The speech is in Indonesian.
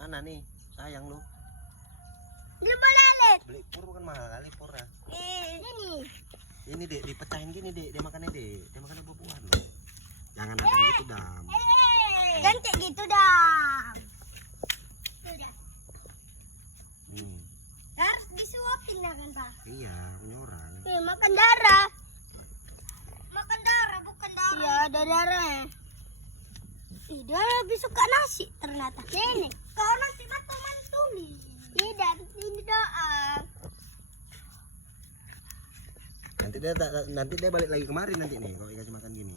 Mana nih? Sayang lu. Belum lalit. Beli pur bukan mahal kali pur ya. Ini. Ini dek dipecahin gini dek, dia makannya dek, dia makannya buah-buahan loh. Jangan ada gitu dam. Ganti gitu dah. Harus disuapin ya kan Pak? Iya, punya orang. Makan darah. Makan darah bukan darah. Iya ada darah. Dia lebih suka nasi ternyata. Ini kau nasi mantu-mantuli. Tidak, ini doang. Nanti dia balik lagi kemari nanti nih kalau dikasih makan gini.